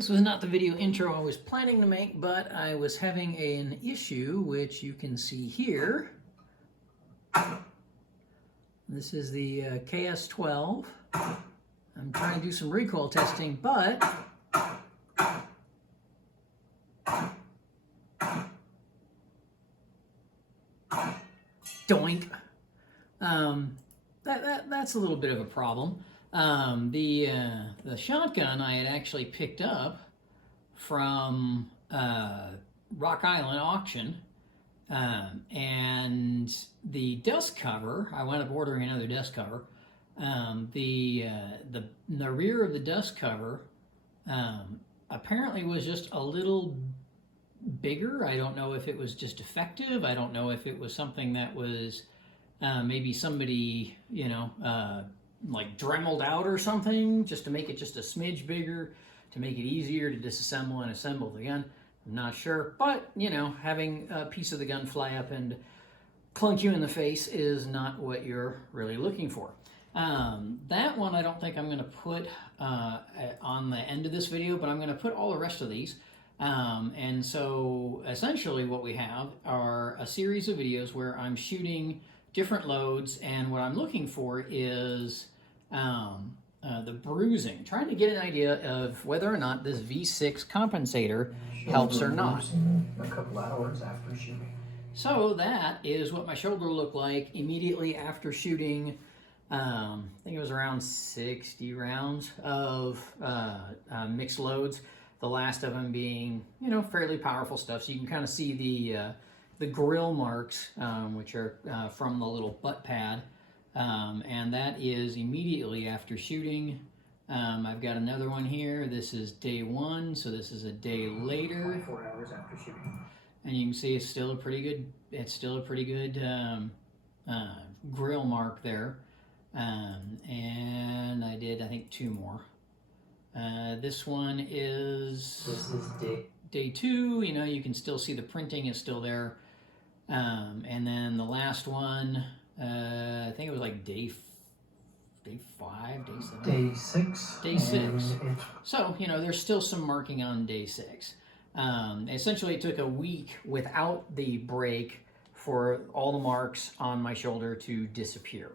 This was not the video intro I was planning to make, but I was having an issue, which you can see here. This is the KS12. I'm trying to do some recoil testing, but doink. That's a little bit of a problem. The shotgun I had actually picked up from Rock Island auction, and the dust cover, I wound up ordering another dust cover. The rear of the dust cover apparently was just a little bigger. I don't know if it was just defective. I don't know if it was something that was maybe somebody, like dremeled out or something, just to make it just a smidge bigger, to make it easier to disassemble and assemble the gun. I'm not sure, but having a piece of the gun fly up and clunk you in the face is not what you're really looking for. That one I don't think I'm going to put on the end of this video, but I'm going to put all the rest of these. And so essentially what we have are a series of videos where I'm shooting different loads, and what I'm looking for is the bruising, trying to get an idea of whether or not this V6 compensator helps or not. A couple hours after shooting. So that is what my shoulder looked like immediately after shooting. I think it was around 60 rounds of mixed loads. The last of them being, fairly powerful stuff. So you can kind of see the grill marks, which are from the little butt pad. And that is immediately after shooting. I've got another one here. This is day one, so this is a day later. 24 hours after shooting. And you can see it's still a pretty good grill mark there. And I did, I think, 2 more. This one is day 2. You can still see the printing is still there. And then the last one, I think it was like day 5, day 7? Day 6. Day 6. So, there's still some marking on day 6. Essentially, it took a week without the brake for all the marks on my shoulder to disappear.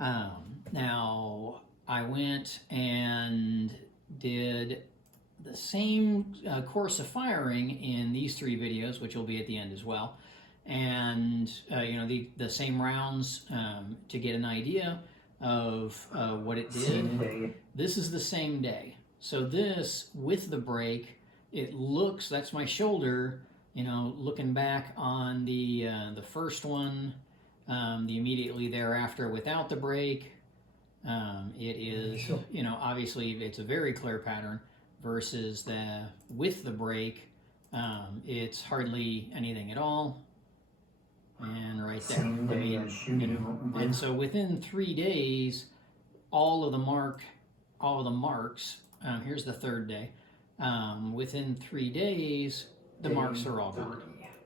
Now, I went and did the same course of firing in these 3 videos, which will be at the end as well. And, the same rounds to get an idea of what it did. Same day. This is the same day. So this, with the brake, it looks, that's my shoulder, looking back on the first one, the immediately thereafter without the brake. It is, obviously it's a very clear pattern versus the with the brake. It's hardly anything at all. And right there, and so within 3 days, all of the marks. Here's the 3rd day. Within 3 days, the marks are all gone.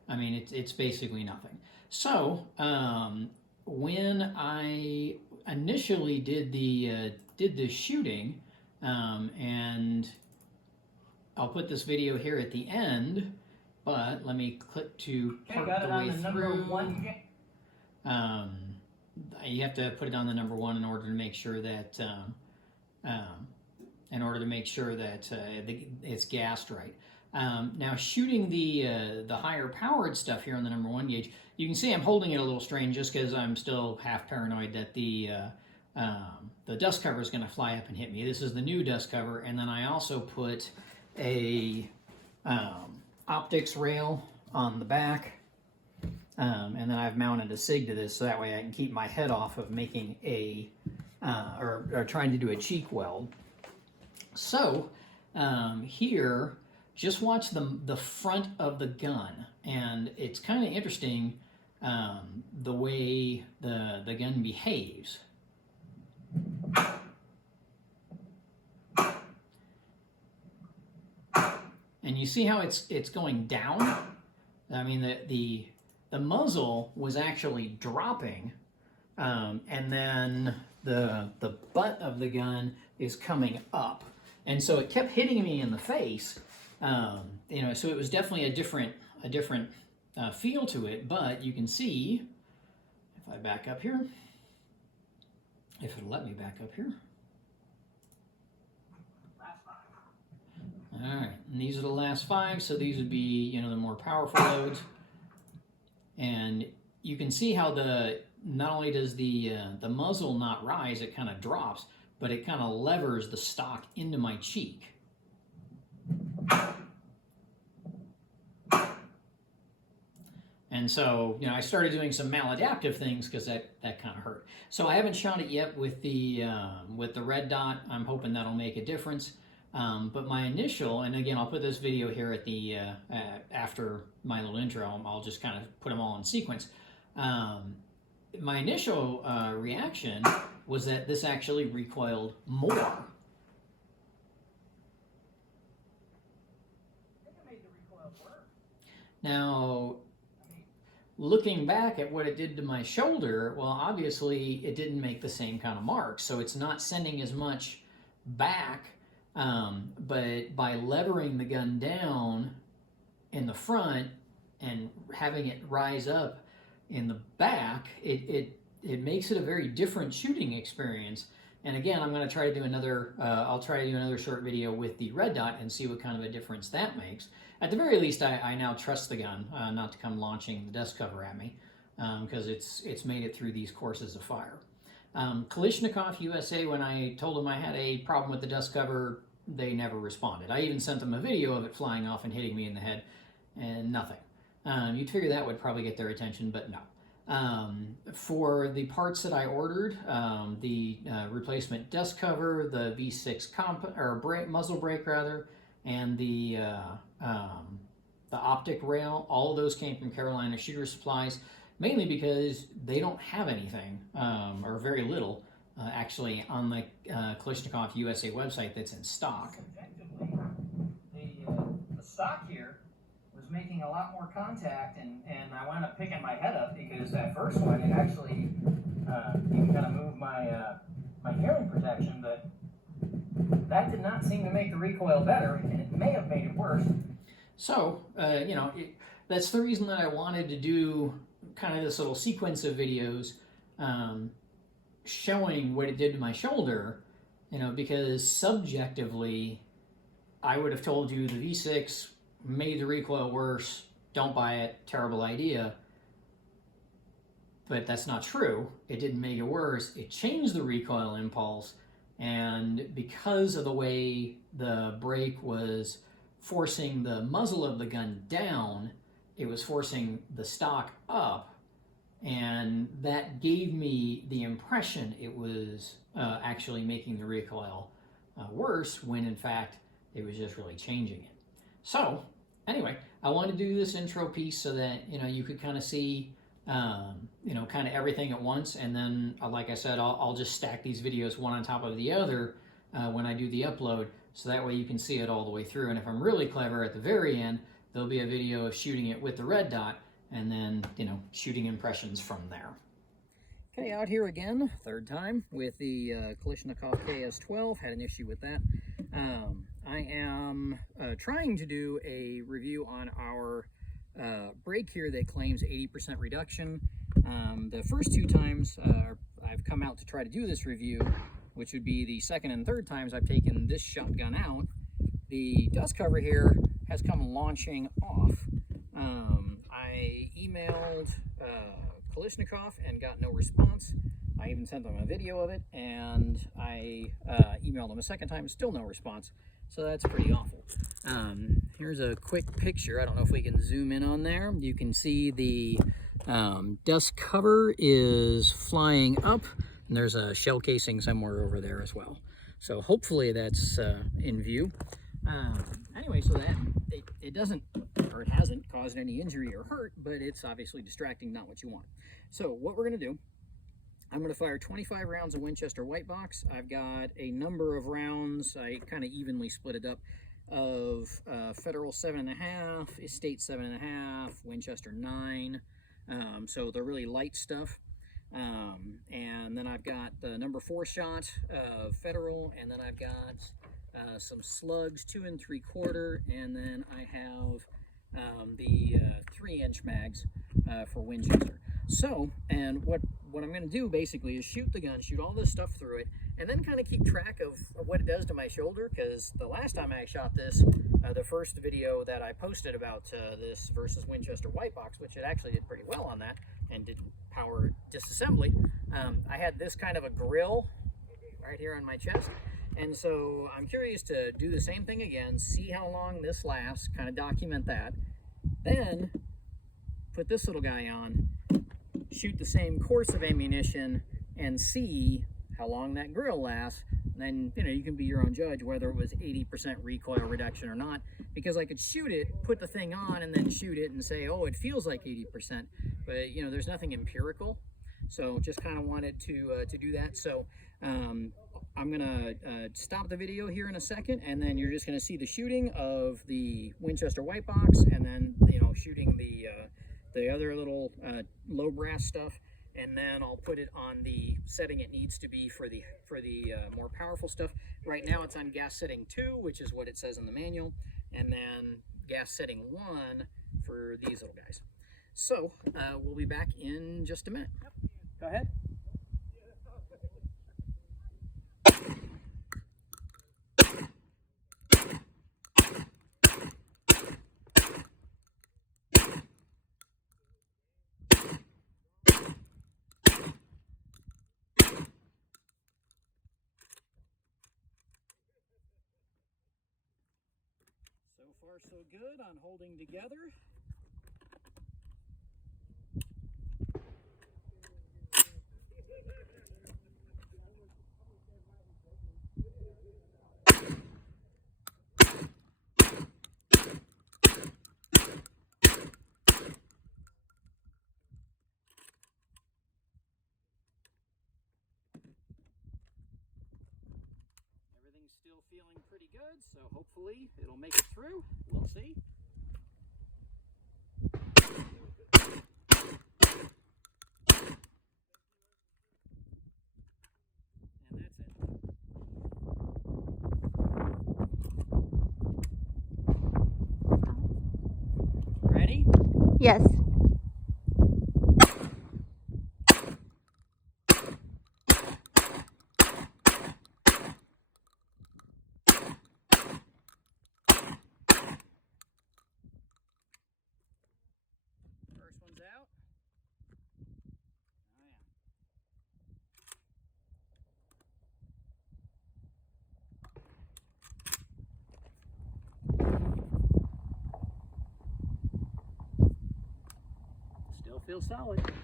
I mean, it's basically nothing. So when I initially did the shooting, and I'll put this video here at the end. But let me click to part the way through. You have to put it on the number 1 in order to make sure that it's gassed right. Now shooting the higher powered stuff here on the number 1 gauge, you can see I'm holding it a little strange just because I'm still half paranoid that the dust cover is going to fly up and hit me. This is the new dust cover, and then I also put a optics rail on the back, and then I've mounted a SIG to this so that way I can keep my head off of making or trying to do a cheek weld. So here, just watch the front of the gun, and it's kind of interesting the way the gun behaves. And you see how it's going down? I mean, the muzzle was actually dropping, and then the butt of the gun is coming up. And so it kept hitting me in the face. You know, so it was definitely a different feel to it. But you can see, if I back up here, if it'll let me back up here. All right, and these are the last 5, so these would be, you know, the more powerful loads. And you can see how not only does the muzzle not rise, it kind of drops, but it kind of levers the stock into my cheek. And so, you know, I started doing some maladaptive things because that kind of hurt. So I haven't shot it yet with the red dot. I'm hoping that'll make a difference. But my initial, and again, I'll put this video here at the after my little intro. I'll just kind of put them all in sequence. My initial reaction was that this actually recoiled more. I think it made the recoil worse. Now, looking back at what it did to my shoulder, well, obviously it didn't make the same kind of marks, so it's not sending as much back. But by levering the gun down in the front and having it rise up in the back, it makes it a very different shooting experience. And again, I'm going to try to do another, I'll try to do another short video with the red dot and see what kind of a difference that makes. At the very least, I now trust the gun not to come launching the dust cover at me, because it's made it through these courses of fire. Kalashnikov USA, when I told them I had a problem with the dust cover, they never responded. I even sent them a video of it flying off and hitting me in the head, and nothing. You'd figure that would probably get their attention, but no. For the parts that I ordered, the replacement dust cover, the V6 muzzle brake rather, and the optic rail, all of those came from Carolina Shooter Supplies, mainly because they don't have anything, or very little, actually, on the Kalashnikov USA website that's in stock. The stock here was making a lot more contact, and I wound up picking my head up because that first one, it actually even kind of moved my my hearing protection, but that did not seem to make the recoil better, and it may have made it worse. So, you know, that's the reason that I wanted to do kind of this little sequence of videos showing what it did to my shoulder, you know, because subjectively, I would have told you the V6 made the recoil worse, don't buy it, terrible idea. But that's not true. It didn't make it worse. It changed the recoil impulse, and because of the way the brake was forcing the muzzle of the gun down, it was forcing the stock up, and that gave me the impression it was actually making the recoil worse, when in fact it was just really changing it. So anyway, I wanted to do this intro piece so that, you know, you could kind of see you know, kind of everything at once, and then like I said, I'll just stack these videos one on top of the other when I do the upload, so that way you can see it all the way through. And if I'm really clever, at the very end there'll be a video of shooting it with the red dot, and then, you know, shooting impressions from there. Okay, out here again, third time, with the Kalashnikov KS12. Had an issue with that. I am trying to do a review on our brake here that claims 80% reduction. The first 2 times I've come out to try to do this review, which would be the second and third times I've taken this shotgun out, the dust cover here has come launching off. I emailed Kalashnikov and got no response. I even sent them a video of it, and I emailed them a second time, still no response. So that's pretty awful. Here's a quick picture. I don't know if we can zoom in on there. You can see the dust cover is flying up, and there's a shell casing somewhere over there as well. So hopefully that's in view. Anyway, so that it doesn't, or it hasn't caused any injury or hurt, but it's obviously distracting, not what you want. So what we're going to do, I'm going to fire 25 rounds of Winchester white box. I've got a number of rounds, I kind of evenly split it up, of Federal 7.5, Estate 7.5, Winchester 9, so the really light stuff. And then I've got the number 4 shot of Federal, and then I've got some slugs, 2 3/4, and then I have the 3-inch mags for Winchester. So, and what I'm going to do basically is shoot the gun, shoot all this stuff through it, and then kind of keep track of what it does to my shoulder, because the last time I shot this, the first video that I posted about this versus Winchester white box, which it actually did pretty well on that and did power disassembly, I had this kind of a grill right here on my chest. And so I'm curious to do the same thing again, see how long this lasts, kind of document that, then put this little guy on, shoot the same course of ammunition, and see how long that grill lasts. And then, you can be your own judge whether it was 80% recoil reduction or not, because I could shoot it, put the thing on, and then shoot it and say, oh, it feels like 80%, but there's nothing empirical. So just kind of wanted to do that. So I'm gonna stop the video here in a second, and then you're just gonna see the shooting of the Winchester white box, and then shooting the other little low brass stuff, and then I'll put it on the setting it needs to be for the more powerful stuff. Right now it's on gas setting 2, which is what it says in the manual, and then gas setting 1 for these little guys. So we'll be back in just a minute. Yep. Go ahead. So far so good on holding together. Everything's still feeling pretty good, so hopefully it'll make it through. We'll see. And that's it. Ready? Yes. First one's out. Oh yeah. Still feels solid. Second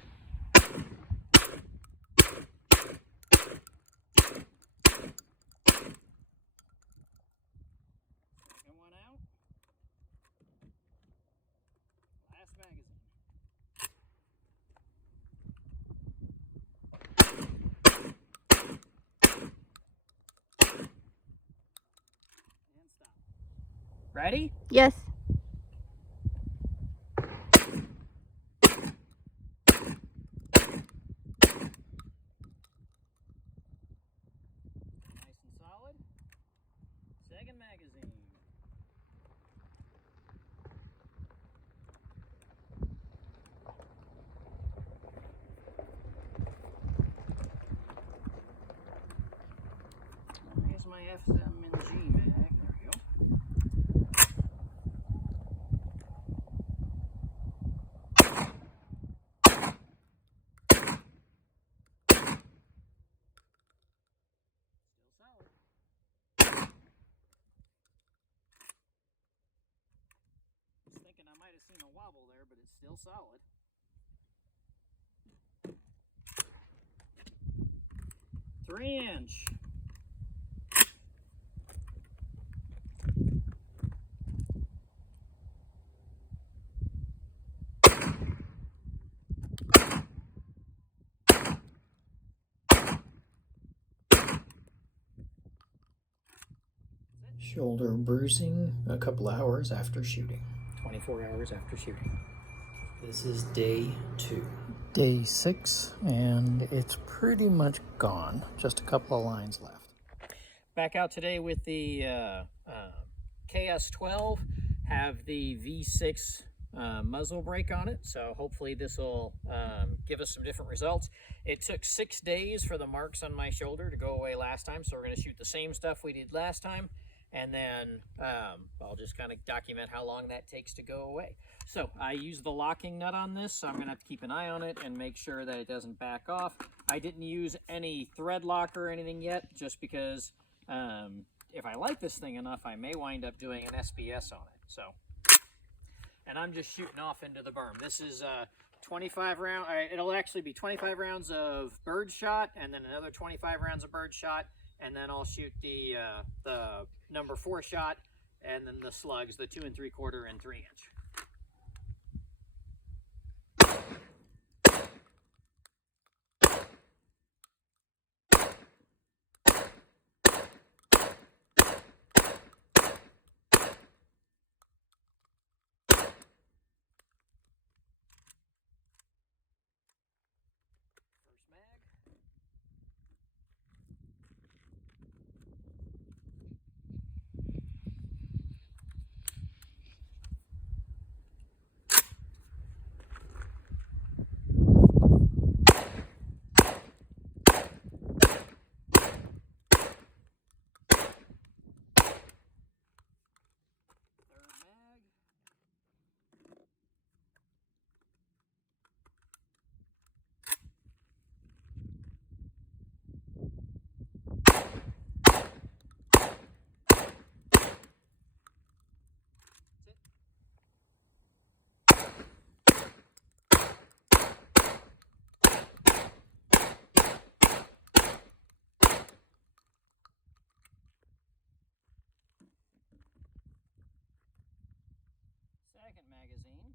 one out. Last magazine. And stop. Ready? Yes. Nice and solid. Second magazine. Here's my FMNG mag. There we go. Still solid. I was thinking I might have seen a wobble there, but it's still solid. 3-inch. Shoulder bruising a couple hours after shooting. 24 hours after shooting. This is day 2. Day 6, and it's pretty much gone. Just a couple of lines left. Back out today with the KS12, have the V6 muzzle brake on it, so hopefully this will give us some different results. It took 6 days for the marks on my shoulder to go away last time, so we're going to shoot the same stuff we did last time, and then I'll just kind of document how long that takes to go away. So I use the locking nut on this, so I'm going to have to keep an eye on it and make sure that it doesn't back off. I didn't use any thread lock or anything yet, just because if I like this thing enough, I may wind up doing an SBS on it. So, and I'm just shooting off into the berm. This is 25 round. It'll actually be 25 rounds of bird shot, and then another 25 rounds of bird shot, and then I'll shoot the number 4 shot, and then the slugs, the 2 3/4 and 3 inch. Second magazine.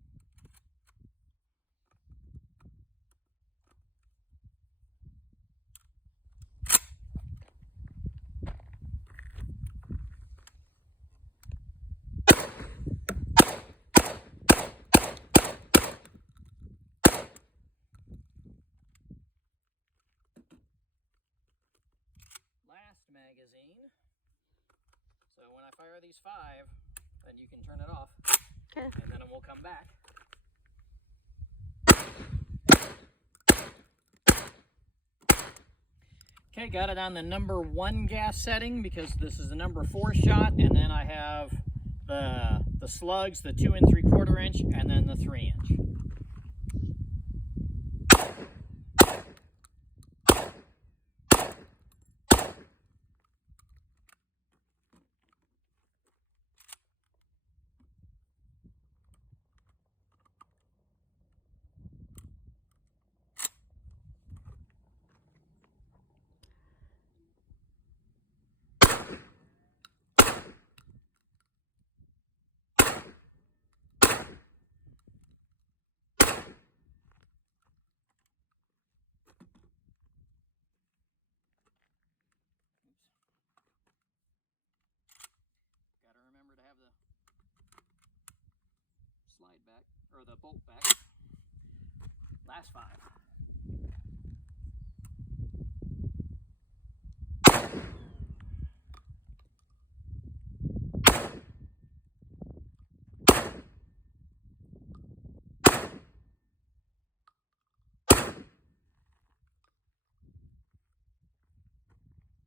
Last magazine. So when I fire these 5, then you can turn it off. Okay. And then we'll come back. Okay, got it on the number 1 gas setting because this is the number 4 shot, and then I have the slugs, the 2 3/4 inch, and then the 3 inch. Slide back, or the bolt back. Last 5.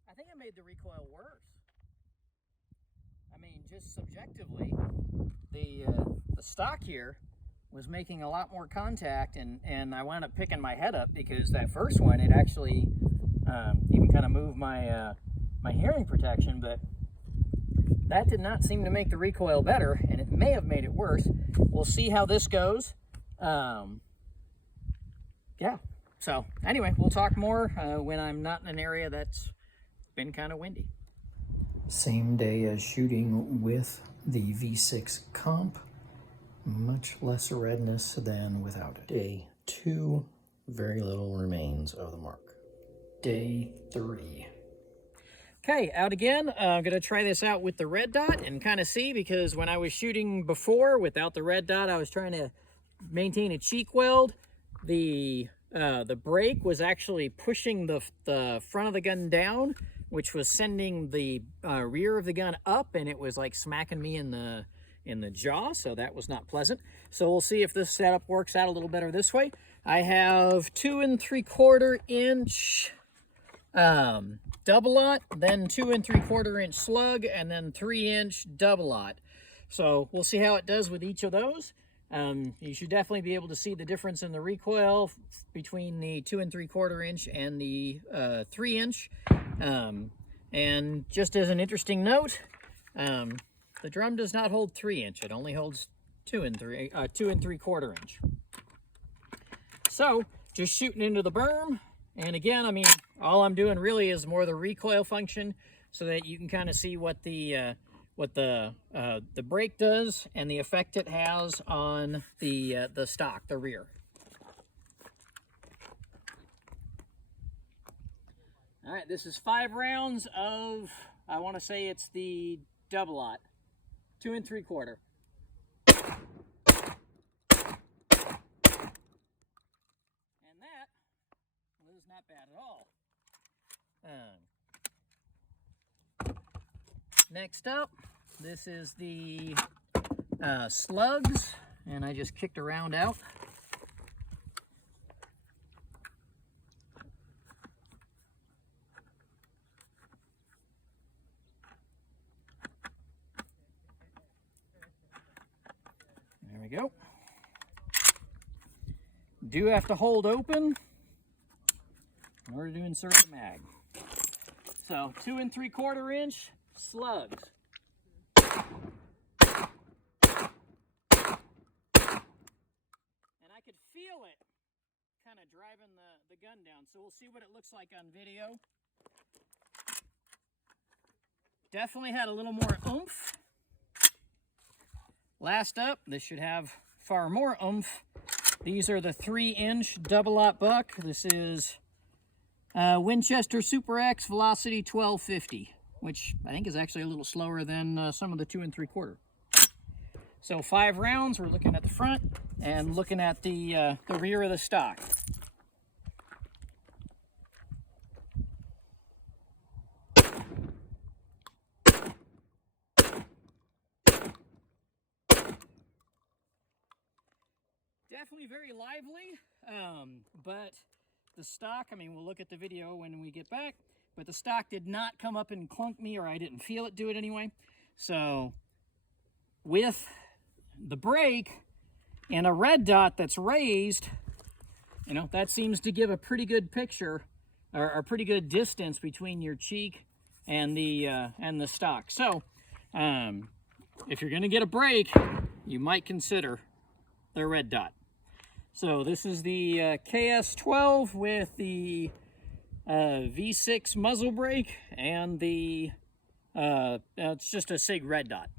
I think I made the recoil worse. I mean, just subjectively, the stock here was making a lot more contact, and I wound up picking my head up because that first one, it actually even kind of moved my my hearing protection, but that did not seem to make the recoil better, and it may have made it worse. We'll see how this goes. Yeah, so anyway, we'll talk more when I'm not in an area that's been kind of windy. Same day as shooting with the V6 comp, much less redness than without it. Day 2, very little remains of the mark. Day 3. Okay, out again. I'm going to try this out with the red dot and kind of see, because when I was shooting before without the red dot, I was trying to maintain a cheek weld. The brake was actually pushing the front of the gun down, which was sending the rear of the gun up, and it was like smacking me in the jaw, so that was not pleasant. So we'll see if this setup works out a little better this way. I have 2 3/4 inch double-aught, then 2 3/4 inch slug, and then 3-inch double-aught. So we'll see how it does with each of those. You should definitely be able to see the difference in the recoil between the 2 3/4 inch and the 3-inch. And just as an interesting note, the drum does not hold 3-inch. It only holds 2 3/4 inch. So just shooting into the berm. And again, I mean, all I'm doing really is more the recoil function, so that you can kind of see what the brake does and the effect it has on the stock, the rear. All right, this is 5 rounds of, I want to say it's the double-aught, 2 3/4. And that was not bad at all. Next up, this is the slugs, and I just kicked a round out. There we go. Do have to hold open in order to insert the mag. So 2 3/4 inch slugs. And I could feel it kind of driving the gun down. So we'll see what it looks like on video. Definitely had a little more oomph. Last up, this should have far more oomph. These are the 3-inch double-aught buck. This is Winchester Super X Velocity 1250, which I think is actually a little slower than some of the 2 3/4. So 5 rounds, we're looking at the front and looking at the rear of the stock. Definitely very lively, but the stock, I mean, we'll look at the video when we get back, but the stock did not come up and clunk me, or I didn't feel it do it anyway. So with the brake and a red dot that's raised, you know, that seems to give a pretty good picture, or a pretty good distance between your cheek and the stock. So if you're going to get a brake, you might consider the red dot. So this is the KS12 with the V6 muzzle brake and the it's just a SIG red dot.